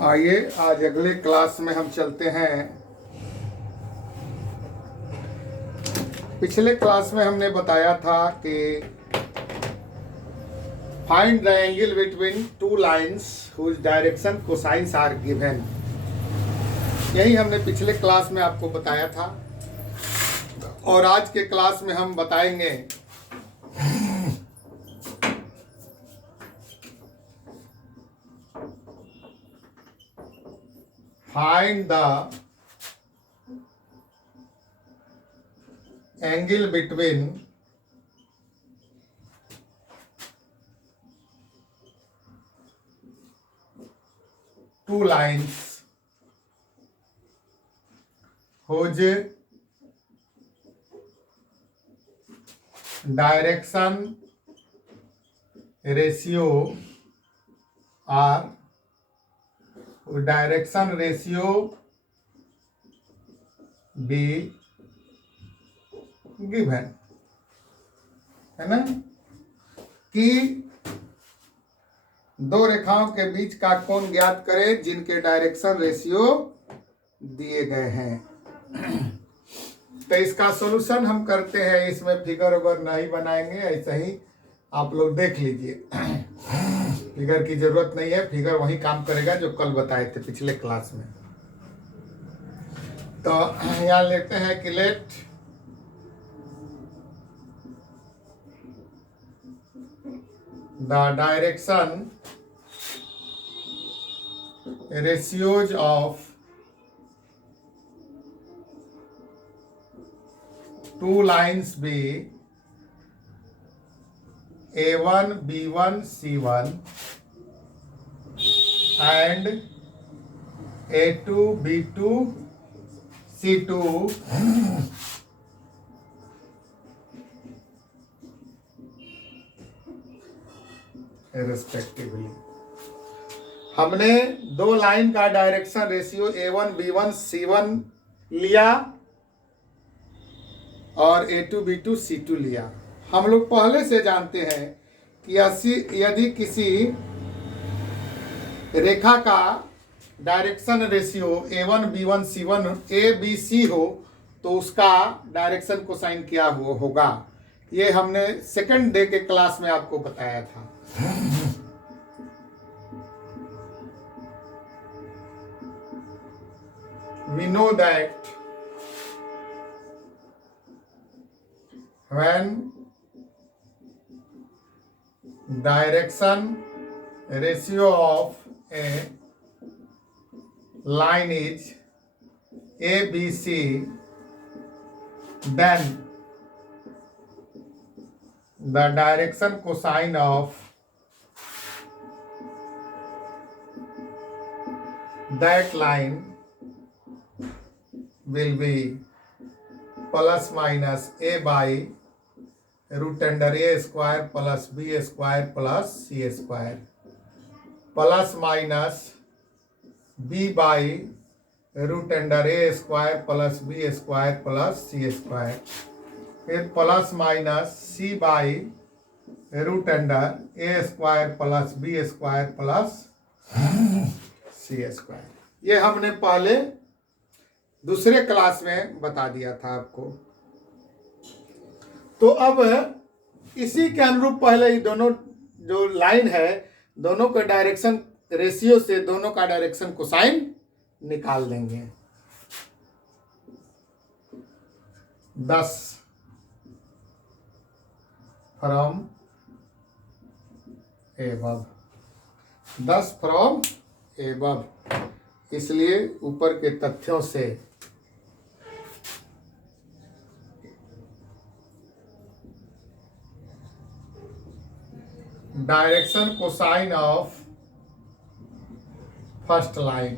आइए आज अगले क्लास में हम चलते हैं। पिछले क्लास में हमने बताया था कि find the angle between two lines whose direction cosines are given. यही हमने पिछले क्लास में आपको बताया था और आज के क्लास में हम बताएंगे find the angle between two lines whose direction ratio be given, है ना, कि दो रेखाओं के बीच का कोण ज्ञात करें जिनके डायरेक्शन रेशियो दिए गए हैं। तो इसका सॉल्यूशन हम करते हैं। इसमें फिगर वगर नहीं बनाएंगे, ऐसे ही आप लोग देख लीजिए। फिगर की जरूरत नहीं है, फिगर वही काम करेगा जो कल बताए थे पिछले क्लास में। तो यहाँ लेते हैं कि let the direction ratios of two lines be A1 B1 C1 and A2 B2 C2 respectively। हमने दो लाइन का direction ratio A1 B1 C1 लिया और A2 B2 C2 लिया। हम लोग पहले से जानते हैं कि यदि किसी रेखा का direction ratio A1 B1 C1 ABC हो तो उसका डायरेक्शन कोसाइन क्या होगा। ये हमने सेकंड डे के क्लास में आपको बताया था। We know that when direction ratio of a line is ABC, then the direction cosine of that line will be plus minus A by root under A square plus B square plus C square plus minus B by root under A square plus B square plus C square, फिर plus minus C by root under A square plus B square plus C square. ये हमने पहले दूसरे class में बता दिया था आपको। तो अब इसी के अनुरूप पहले ही दोनों जो लाइन है दोनों के डायरेक्शन रेशियो से दोनों का डायरेक्शन कोसाइन निकाल देंगे। 10 फ्रॉम एबव, 10 फ्रॉम एबव, इसलिए ऊपर के तथ्यों से direction cosine of first line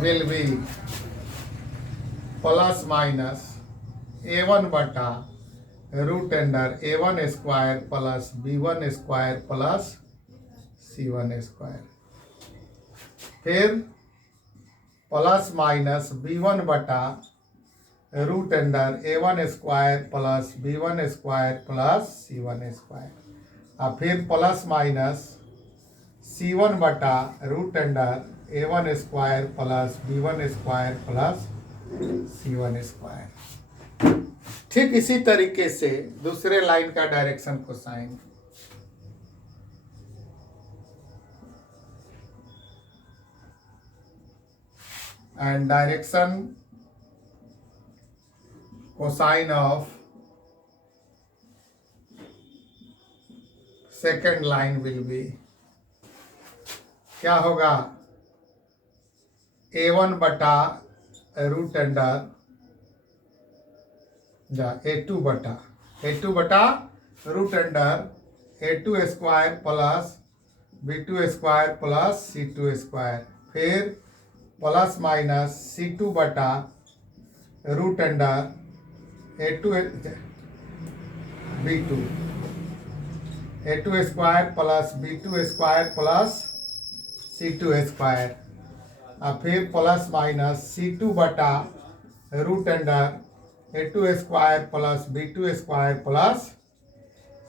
will be plus minus A1 बटा root under A1 square plus B1 square plus C1 square, फिर प्लस माइनस B1 बटा root under A1 square plus B1 square plus C1 square, और फिर plus minus C1 बटा root under A1 square plus B1 square plus C1 square. ठीक इसी तरीके से दूसरे लाइन का direction cosine, and direction cosine of second line will be क्या होगा, A1 बटा रूट अंडर A2 बटा root under A2 square plus B2 square plus C2 square, फिर प्लस माइनस C2 बटा root under A2 B2 A2 square plus B2 square plus C2 square, और फिर plus minus C2 बटा root under A2 square plus B2 square plus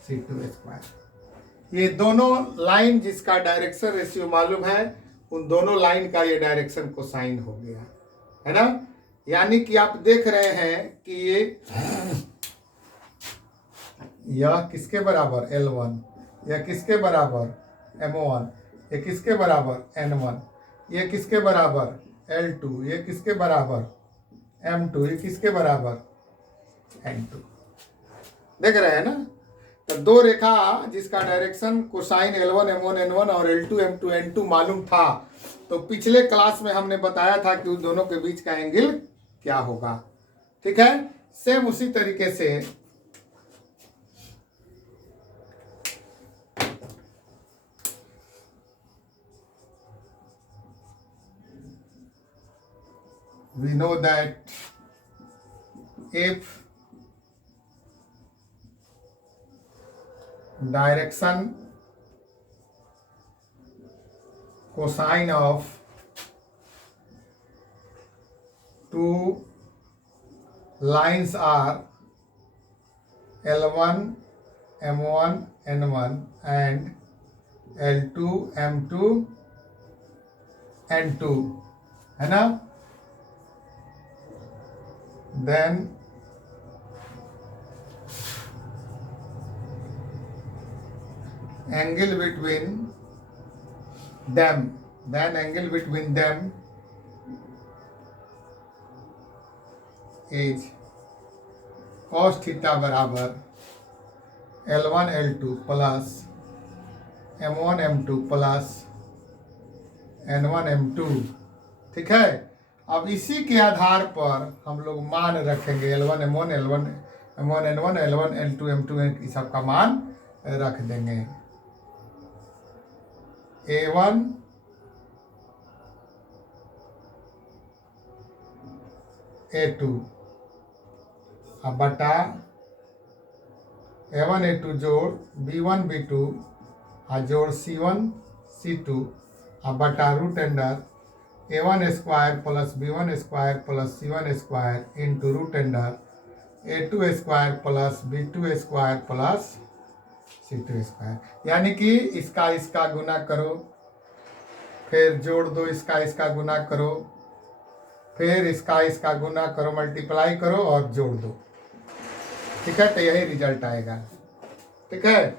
C2 square. ये दोनों line जिसका direction ratio मालूम है, उन दोनों लाइन का ये डायरेक्शन कोसाइन हो गया, है ना। यानी कि आप देख रहे हैं कि यह किसके बराबर L1, यह किसके बराबर M1, ये किसके बराबर N1, ये किसके बराबर L2, ये किसके बराबर M2, ये किसके बराबर N2। देख रहे हैं ना। तो दो रेखा जिसका direction cosine L1 M1 N1 और L2 M2 N2 मालूम था, तो पिछले क्लास में हमने बताया था कि उन दोनों के बीच का एंगल क्या होगा। ठीक है, सेम उसी तरीके से we know that if direction cosine of two lines are L1 M1 N1 and L2 M2 N2, है ना, then angle between them is cos theta बराबर L1 L2 plus M1 M2 plus N1 M2। ठीक है, अब इसी के आधार पर हम लोग मान रखेंगे L1 M1 L1 M1 N1 L1 L2 M2 इस सब का मान रख देंगे। A1 A2 अब बटा A1 A2 जोड़ B1 B2 और जोड़ C1 C2 अब बटा root under A1 square plus B1 square plus C1 square into root under A2 square plus B2 square plus C2 square. यानी कि इसका गुना करो, फिर जोड़ दो, इसका गुना करो, फिर इसका गुना करो, मल्टीप्लाई करो और जोड़ दो। ठीक है, तो यही रिजल्ट आएगा। ठीक है,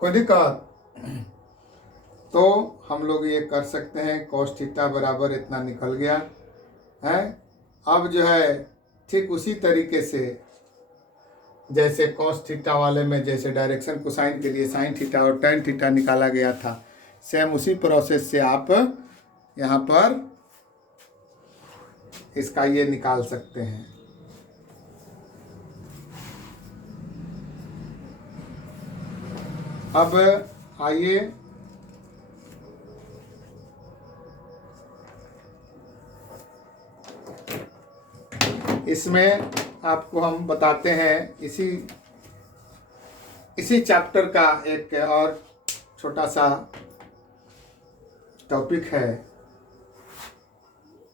कोई दिक्कत? तो हम लोग ये कर सकते हैं, cos थीटा बराबर इतना निकल गया है। अब जो है ठीक उसी तरीके से जैसे cos थीटा वाले में जैसे डायरेक्शन कोसाइन के लिए sin थीटा और tan थीटा निकाला गया था, सेम उसी प्रोसेस से आप यहाँ पर इसका ये निकाल सकते हैं। अब आइए इसमें आपको हम बताते हैं इसी चैप्टर का एक और छोटा सा टॉपिक है,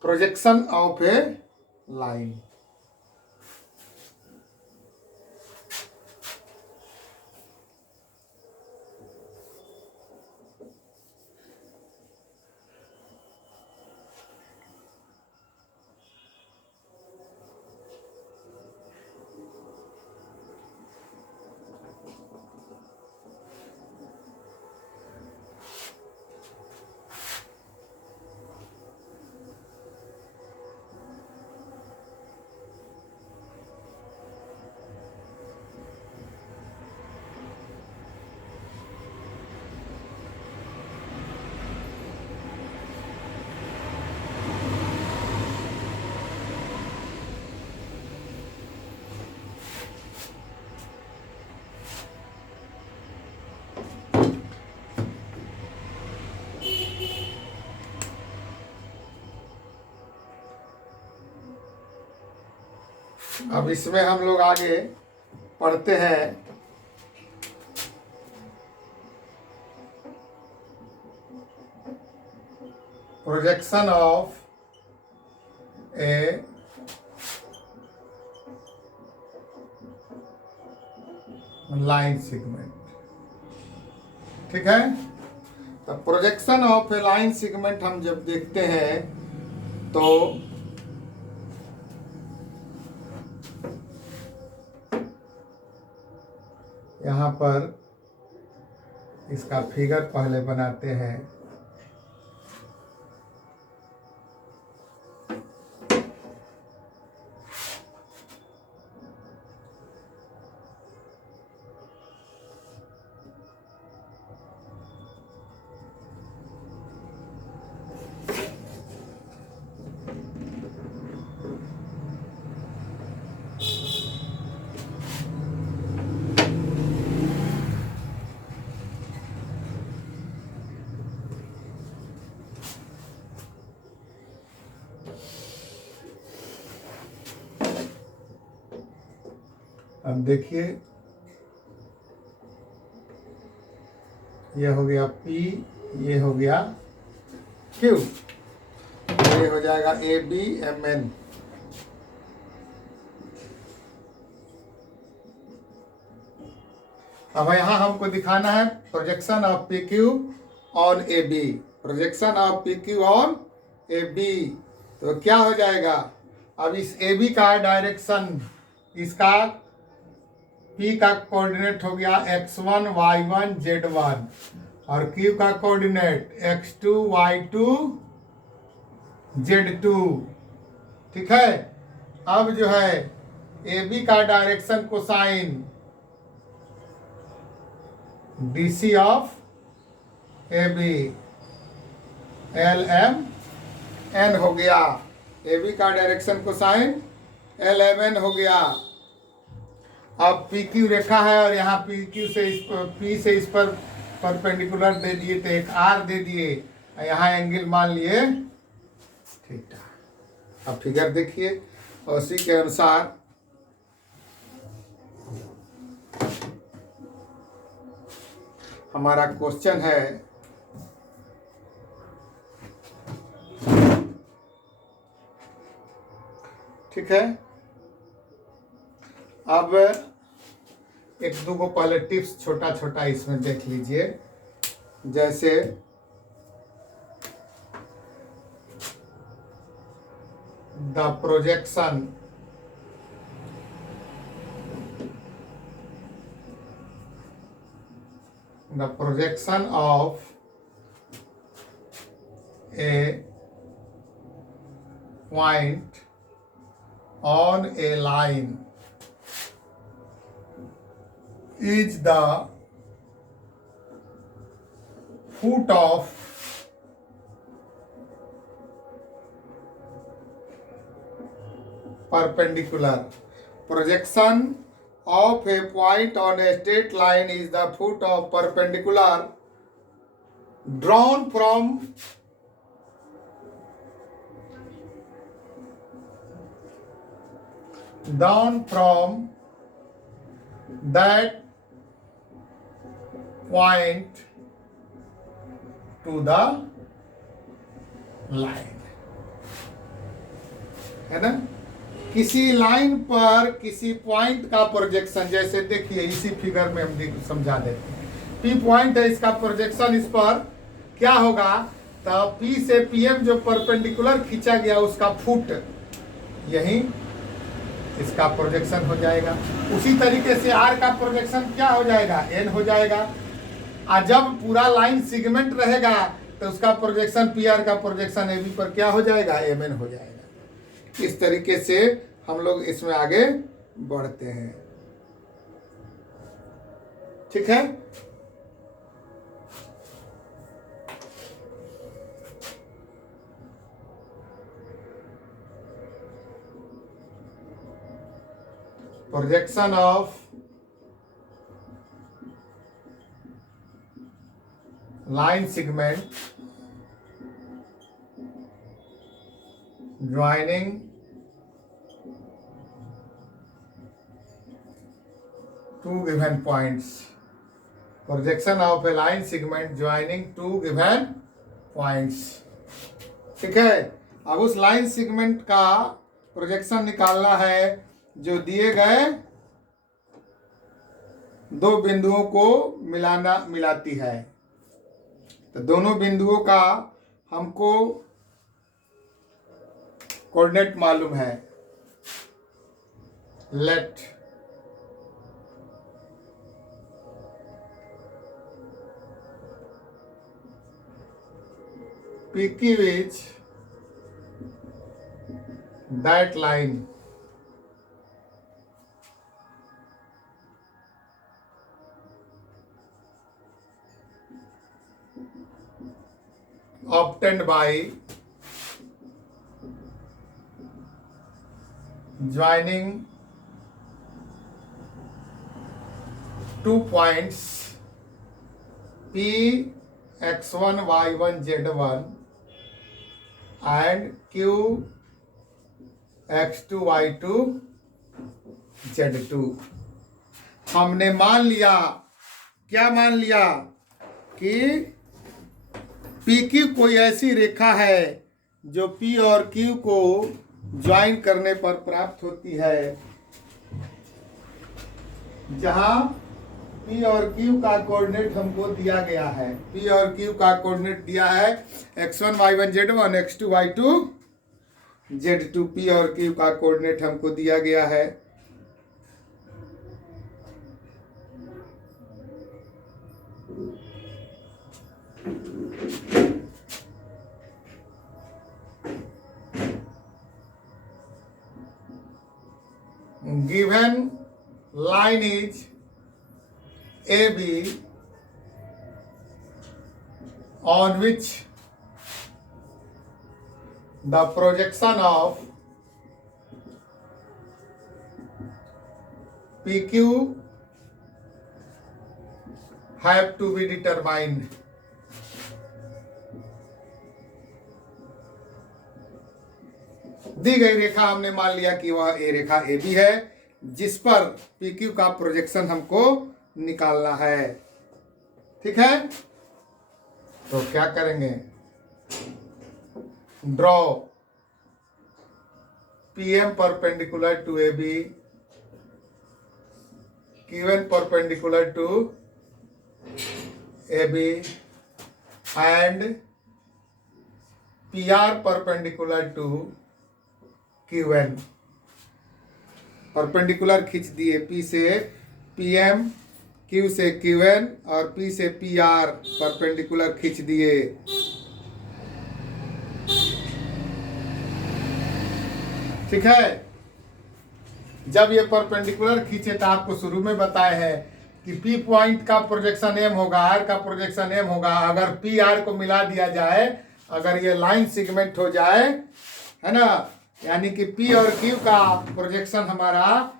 प्रोजेक्शन ऑफ ए लाइन। अब इसमें हम लोग आगे पढ़ते हैं projection of A line segment. ठीक है, तो projection of A line segment हम जब देखते हैं तो यहाँ पर इसका फिगर पहले बनाते हैं। अब देखिए, ये हो गया P, ये हो गया Q, ये हो जाएगा ABMN। अब यहाँ हमको दिखाना है projection of PQ on AB, projection of PQ on AB। तो क्या हो जाएगा, अब इस AB का डायरेक्शन, इसका P का कोऑर्डिनेट हो गया x1 y1 z1 और Q का कोऑर्डिनेट x2 y2 z2। ठीक है, अब जो है AB का direction cosine DC of AB LMN हो गया। AB का डायरेक्शन कोसाइन LMN हो गया। अब PQ रेखा है और यहाँ PQ से P से इस पर परपेंडिकुलर दे दिए तो एक R दे दिए, यहाँ एंगल मान लिए थीटा। अब फिगर देखिए और उसी के अनुसार हमारा क्वेश्चन है ठीक है। अब एक दो को पहले टिप्स छोटा छोटा इसमें देख लीजिए, जैसे the projection of A point on a line is the foot of perpendicular. Projection of a point on a straight line is the foot of perpendicular drawn from that point to the line, है ना। किसी line पर किसी point का projection, जैसे देखिए इसी figure में हम समझा देते हैं। P पॉइंट है, इसका प्रोजेक्शन इस पर क्या होगा, तो P से PM जो परपेंडिकुलर खींचा गया उसका फुट यही इसका प्रोजेक्शन हो जाएगा। उसी तरीके से R का प्रोजेक्शन क्या हो जाएगा, N हो जाएगा। और जब पूरा लाइन सेगमेंट रहेगा तो उसका प्रोजेक्शन PR का प्रोजेक्शन AB पर क्या हो जाएगा, MN हो जाएगा। इस तरीके से हम लोग इसमें आगे बढ़ते हैं। ठीक है, projection of line segment joining two given points. Projection of a line segment joining two given points. ठीक है, अब उस लाइन सेगमेंट का प्रोजेक्शन निकालना है जो दिए गए दो बिंदुओं को मिलाती है। तो दोनों बिंदुओं का हमको कोऑर्डिनेट मालूम है। Let PQ is that line obtained by joining two points P x1 y1 z1 and Q x2 y2 z2। हमने मान लिया, क्या मान लिया कि PQ कोई ऐसी रेखा है जो P और Q को ज्वाइन करने पर प्राप्त होती है, जहां P और Q का कोऑर्डिनेट हमको दिया गया है। P और Q का कोऑर्डिनेट दिया है x1 y1 z1 x2 y2 z2। P और Q का कोऑर्डिनेट हमको दिया गया है। Given line is AB on which the projection of PQ have to be determined। दी गई रेखा हमने मान लिया कि वह ए रेखा ए बी है, जिस पर PQ का प्रोजेक्शन हमको निकालना है। ठीक है, तो क्या करेंगे, draw PM perpendicular to AB, QN perpendicular to AB and PR perpendicular to QN। Perpendicular खींच दिए, P से PM, Q से QN और P से PR परपेंडिकुलर खींच दिए। ठीक है, जब ये परपेंडिकुलर खींचे तो आपको शुरू में बताए हैं कि P पॉइंट का प्रोजेक्शन M होगा, R का प्रोजेक्शन M होगा। अगर P R को मिला दिया जाए, अगर ये लाइन सेगमेंट हो जाए, है ना, यानी कि P और Q का प्रोजेक्शन हमारा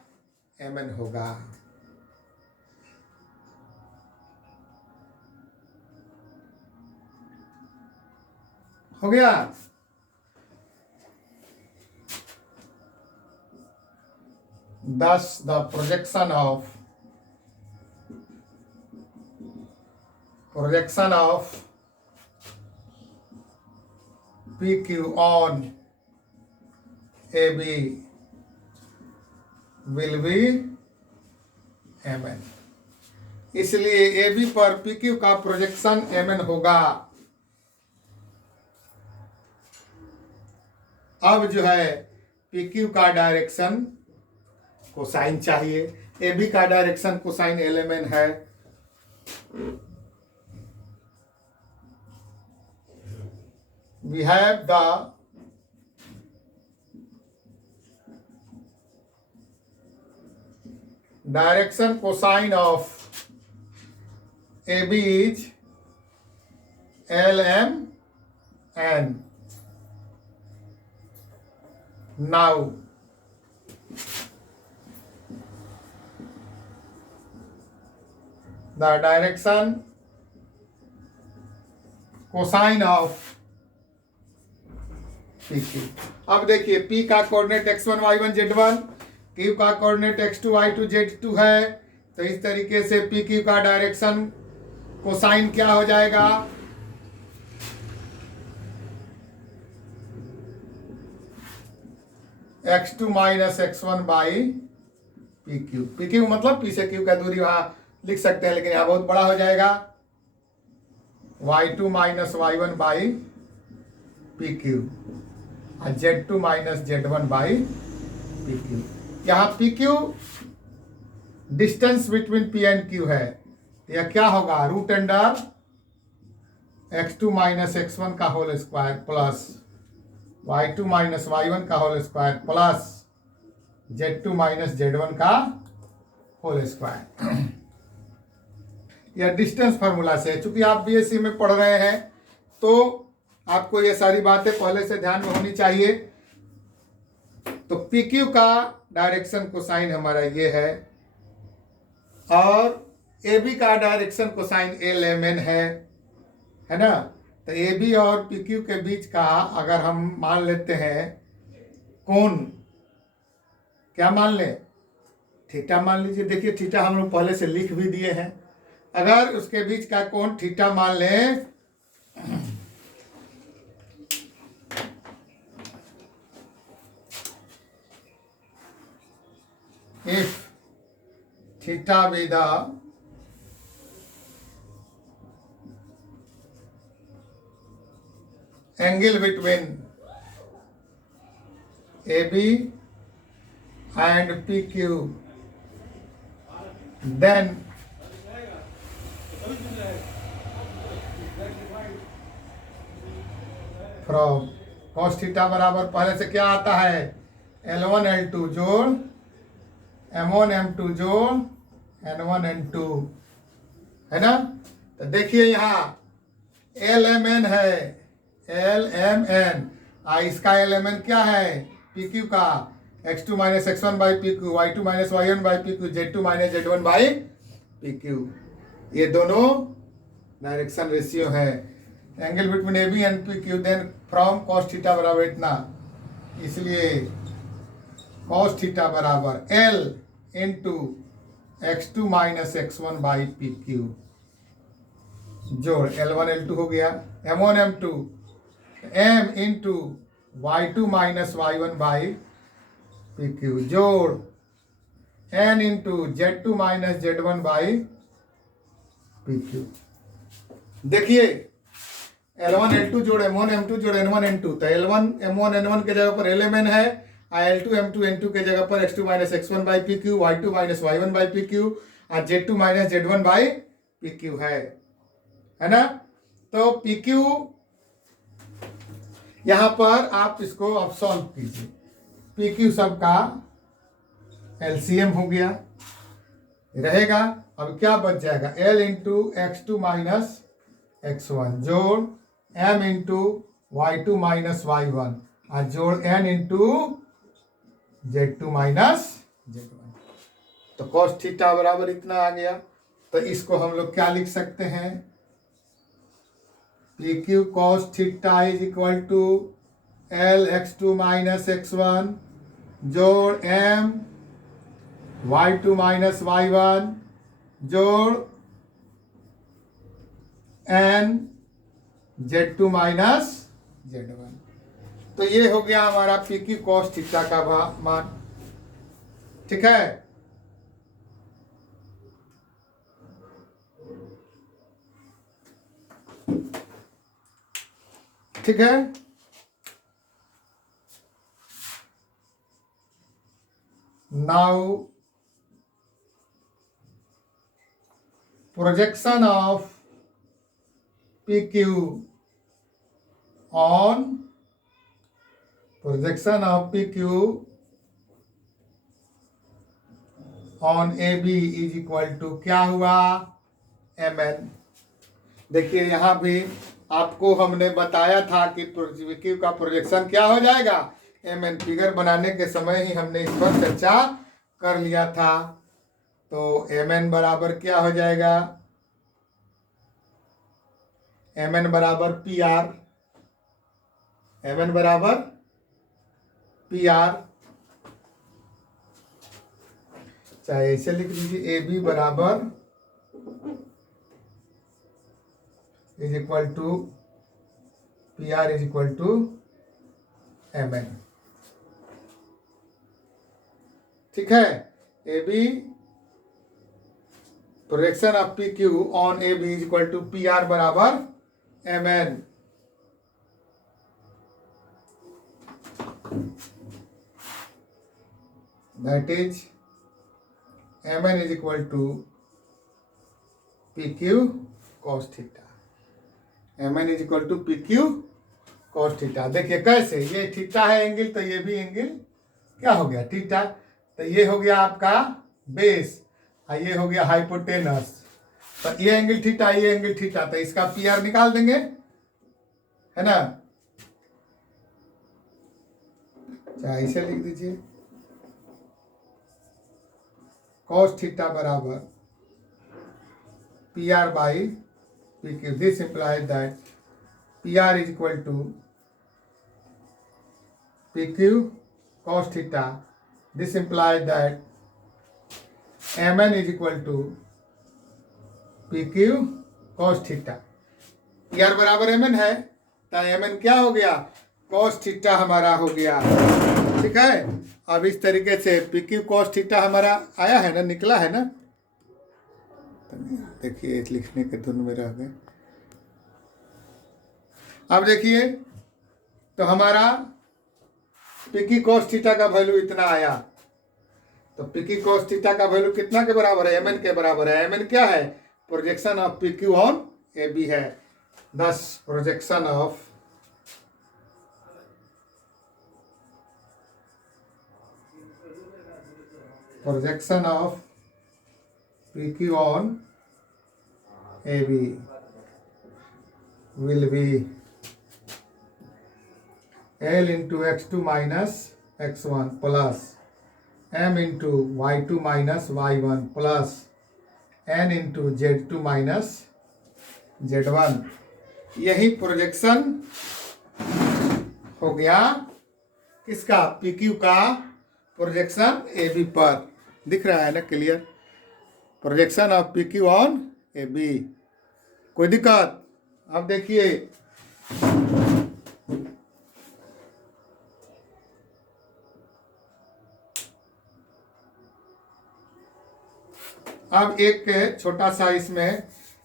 MN होगा। हो गया। Thus the projection of PQ on AB will be MN। इसलिए AB पर PQ का प्रोजेक्शन MN होगा। अब जो है PQ का डायरेक्शन कोसाइन चाहिए, AB का डायरेक्शन कोसाइन LMN है। We have the direction cosine of AB is LMN। Now the direction cosine of PQ। अब देखिए P का coordinate x1 y1 z1, Q का कोऑर्डिनेट x2 y2 z2 है। तो तो इस तरीके से पी क्यू का डायरेक्शन कोसाइन क्या हो जाएगा, x2 minus x1 by P Q. P Q मतलब पी से क्यू का दूरी वहां लिख सकते हैं, लेकिन यहां बहुत बड़ा हो जाएगा, y2 minus y1 by P Q और z2 minus z1 by P Q. यहाँ P Q distance between P and Q है, तो यह क्या होगा, root under x2 minus x1 का whole square plus y2 minus y1 का whole square plus z2 minus z1 का होल स्क्वायर। यह डिस्टेंस फार्मूला से, चूंकि आप बीएससी में पढ़ रहे हैं तो आपको ये सारी बातें पहले से ध्यान में होनी चाहिए। तो पी क्यू का डायरेक्शन कोसाइन हमारा ये है और ए बी का direction cosine L M N है ना। तो ए बी और पी क्यू के बीच का अगर हम मान लेते हैं कोण, क्या मान लें, थीटा मान लीजिए। देखिए थीटा हम लोग पहले से लिख भी दिए हैं। अगर उसके बीच का कोण थीटा मान लें, if theta be the angle between AB and PQ, then from cos theta बराबर पहले से क्या आता है, L1 L2 जोड़ M1 M2 जोड़ N1 N2, है ना। तो देखिए यहाँ एल एम एन है, एल एम एन, इसका एल एम एन क्या है, पी क्यू का, x2 minus x1 by P Q, y2 minus y1 by P Q, z2 minus z1 by P Q. ये दोनों डायरेक्शन रेशियो है। Angle between A B and P Q, then from cos theta बराबर इतना, इसलिए cos theta बराबर L into x2 minus x1 by P Q जोड़ L1 L2 हो गया, M1 M2 M into y2 minus y1 by P Q जोड़ N into Z2 minus Z1 by P Q. देखिए L1 L2 जोड़ M1 M2 जोड़ N1 N2, तो L1 M1 N1 के जगह पर LMN है, L2 M2 N2 के जगह पर x2 minus x1 by P Q, y2 minus y1 by P Q और z2 minus z1 by P Q है ना। तो पी क्यू यहां पर आप इसको अब सॉल्व कीजिए, पी क्यू सब का एलसीएम हो गया, रहेगा अब क्या बच जाएगा, L into x2 minus x1 जोड़ M into y2 minus y1 और जोड़ N into Z2 minus Z1। तो cos थीटा बराबर इतना आ गया। तो इसको हम लोग क्या लिख सकते हैं, P Q cos theta is equal to L x2 minus x1 जोड़ M y2 माइनस y1 जोड़ N Z2 माइनस Z1। तो ये हो गया हमारा पी क्यू cos थीटा का मान, ठीक है। ठीक है, now projection of P Q on projection of P Q on A B is equal to क्या हुआ, एम एन। देखिए यहाँ भी आपको हमने बताया था कि पी क्यू का प्रोजेक्शन क्या हो जाएगा, एम एन। फिगर बनाने के समय ही हमने इस पर चर्चा कर लिया था। तो एम एन बराबर क्या हो जाएगा, एम एन बराबर पी आर, एम एन बराबर पी आर। चाहे ऐसे लिख दीजिए, ए बी बराबर is equal to P R is equal to M N. ठीक है, A B projection of P Q on A B is equal to P R बराबर M N. That is M N is equal to P Q cos theta. M N is equal to P Q cos theta. देखिए कैसे, ये theta है angle, तो ये भी angle क्या हो गया, थीटा। तो ये हो गया आपका बेस और ये हो गया हाइपोटेनस। तो ये एंगल थीटा, ये एंगल थीटा, तो इसका पी आर निकाल देंगे, है ना। चाहे इसे लिख दीजिए, कॉस थीटा बराबर P R by P Q. This implies that P R is equal to P Q cos theta. This implies that mn is equal to pq cos theta. PR बराबर mn है, तो mn क्या हो गया, cos theta हमारा हो गया। ठीक है, अब इस तरीके से pq cos थीटा हमारा आया है ना, निकला है ना। देखिए लिखने के धुन में रह गए। अब देखिए, तो हमारा पिकी कॉस थीटा का वैल्यू इतना आया, तो पिकी कॉस थीटा का वैल्यू कितना के बराबर है, mn के बराबर है। mn क्या है, projection of P Q on A B है। Thus projection of P Q on A B will be L into x2 minus x1 plus m into y2 minus y1 plus n into z2 minus z1। यही projection हो गया किसका, PQ का projection AB पर। दिख रहा है ना clear, projection of PQ on AB। कोई दिक्कत। अब देखिए, अब एक छोटा सा इसमें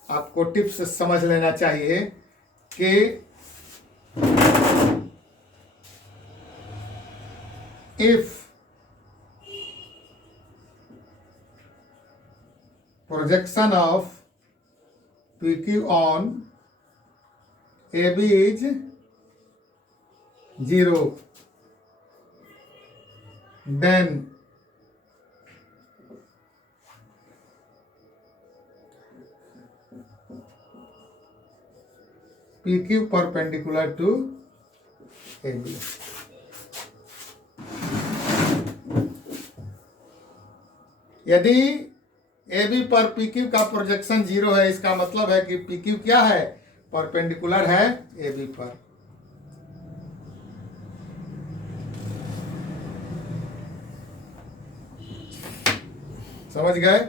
आपको टिप्स समझ लेना चाहिए कि if projection of PQ on AB is 0, then PQ perpendicular to AB। यदि AB पर PQ का प्रोजेक्शन 0 है, इसका मतलब है कि PQ क्या है, परपेंडिकुलर है AB पर। समझ गए।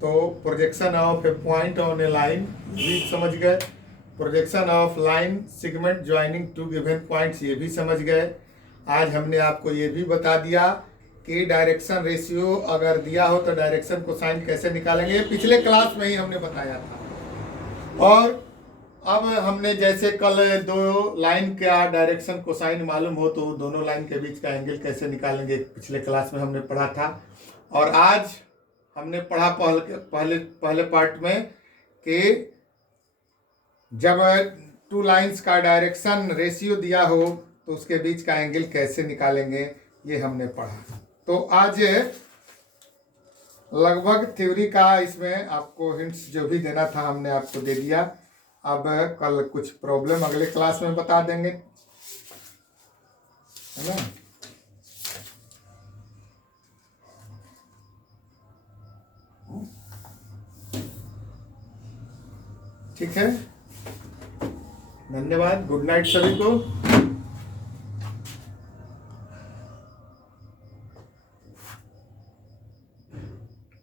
तो projection of A point on A line भी समझ गए, projection of line segment joining two given points ये भी समझ गए। आज हमने आपको ये भी बता दिया कि डायरेक्शन रेशियो अगर दिया हो तो डायरेक्शन कोसाइन कैसे निकालेंगे, ये पिछले क्लास में ही हमने बताया था। और अब हमने जैसे कल दो लाइन का डायरेक्शन कोसाइन मालूम हो तो दोनों लाइन के बीच का एंगल कैसे निकालेंगे, पिछले क्लास में हमने पढ़ा था। और आज हमने पढ़ा पहले पार्ट में कि जब टू लाइंस का डायरेक्शन रेशियो दिया हो तो उसके बीच का एंगल कैसे निकालेंगे, ये हमने पढ़ा। तो आज लगभग थ्योरी का इसमें आपको हिंट्स जो भी देना था हमने आपको दे दिया। अब कल कुछ प्रॉब्लम अगले क्लास में बता देंगे, है ना। ठीक है, धन्यवाद, गुड नाइट सभी को।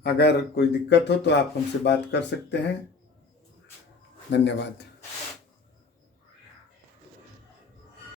अगर कोई दिक्कत हो तो आप हमसे बात कर सकते हैं। धन्यवाद।